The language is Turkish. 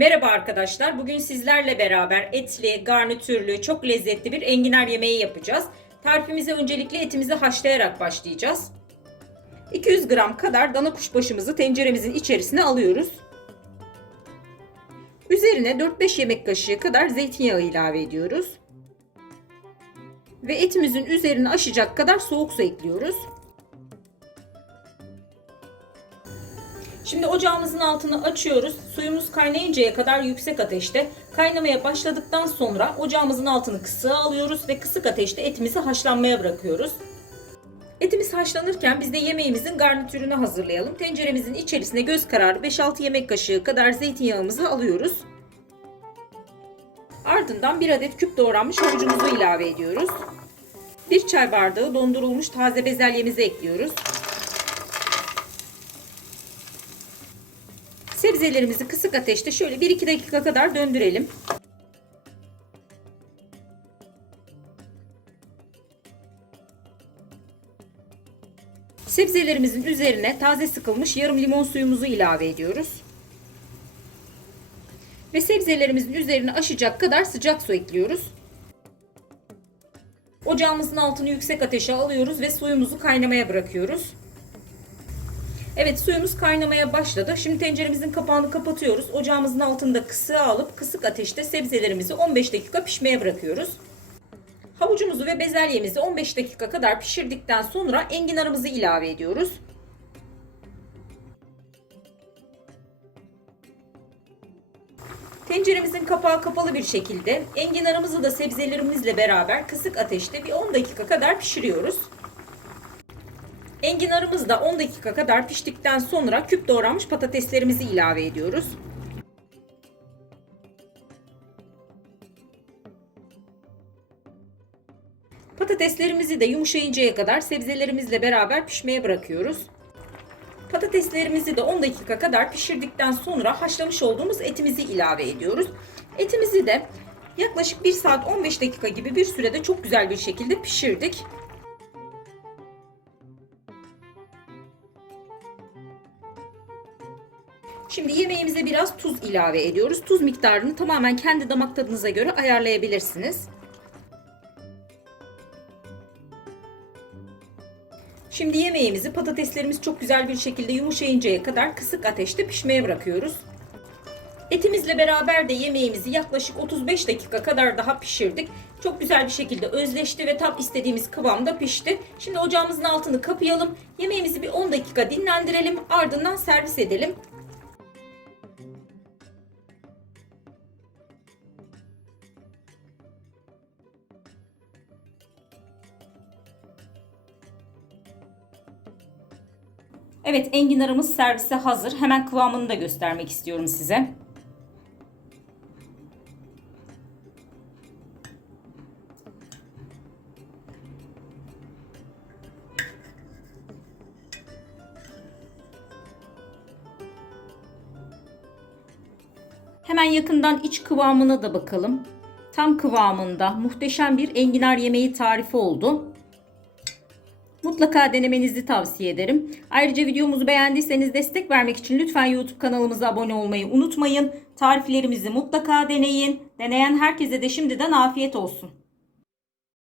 Merhaba arkadaşlar. Bugün sizlerle beraber etli, garnitürlü, çok lezzetli bir enginar yemeği yapacağız. Tarifimize öncelikle etimizi haşlayarak başlayacağız. 200 gram kadar dana kuşbaşımızı tenceremizin içerisine alıyoruz. Üzerine 4-5 yemek kaşığı kadar zeytinyağı ilave ediyoruz. Ve etimizin üzerine aşacak kadar soğuk su ekliyoruz. Şimdi ocağımızın altını açıyoruz. Suyumuz kaynayıncaya kadar yüksek ateşte. Kaynamaya başladıktan sonra ocağımızın altını kısığa alıyoruz ve kısık ateşte etimizi haşlanmaya bırakıyoruz. Etimiz haşlanırken biz de yemeğimizin garnitürünü hazırlayalım. Tenceremizin içerisine göz kararı 5-6 yemek kaşığı kadar zeytinyağımızı alıyoruz. Ardından 1 adet küp doğranmış havucumuzu ilave ediyoruz. 1 çay bardağı dondurulmuş taze bezelyemizi ekliyoruz. Sebzelerimizi kısık ateşte şöyle 1-2 dakika kadar döndürelim. Sebzelerimizin üzerine taze sıkılmış yarım limon suyumuzu ilave ediyoruz. Ve sebzelerimizin üzerine aşacak kadar sıcak su ekliyoruz. Ocağımızın altını yüksek ateşe alıyoruz ve suyumuzu kaynamaya bırakıyoruz. Evet, suyumuz kaynamaya başladı. Şimdi tenceremizin kapağını kapatıyoruz. Ocağımızın altında kısığa alıp kısık ateşte sebzelerimizi 15 dakika pişmeye bırakıyoruz. Havucumuzu ve bezelyemizi 15 dakika kadar pişirdikten sonra enginarımızı ilave ediyoruz. Tenceremizin kapağı kapalı bir şekilde enginarımızı da sebzelerimizle beraber kısık ateşte bir 10 dakika kadar pişiriyoruz. Enginarımız da 10 dakika kadar piştikten sonra küp doğranmış patateslerimizi ilave ediyoruz. Patateslerimizi de yumuşayıncaya kadar sebzelerimizle beraber pişmeye bırakıyoruz. Patateslerimizi de 10 dakika kadar pişirdikten sonra haşlamış olduğumuz etimizi ilave ediyoruz. Etimizi de yaklaşık 1 saat 15 dakika gibi bir sürede çok güzel bir şekilde pişirdik. Şimdi yemeğimize biraz tuz ilave ediyoruz. Tuz miktarını tamamen kendi damak tadınıza göre ayarlayabilirsiniz. Şimdi yemeğimizi patateslerimiz çok güzel bir şekilde yumuşayıncaya kadar kısık ateşte pişmeye bırakıyoruz. Etimizle beraber de yemeğimizi yaklaşık 35 dakika kadar daha pişirdik. Çok güzel bir şekilde özleşti ve tam istediğimiz kıvamda pişti. Şimdi ocağımızın altını kapayalım. Yemeğimizi bir 10 dakika dinlendirelim. Ardından servis edelim. Evet, enginarımız servise hazır. Hemen kıvamını da göstermek istiyorum size. Hemen yakından iç kıvamına da bakalım. Tam kıvamında muhteşem bir enginar yemeği tarifi oldu. Mutlaka denemenizi tavsiye ederim. Ayrıca videomuzu beğendiyseniz destek vermek için lütfen YouTube kanalımıza abone olmayı unutmayın. Tariflerimizi mutlaka deneyin. Deneyen herkese de şimdiden afiyet olsun.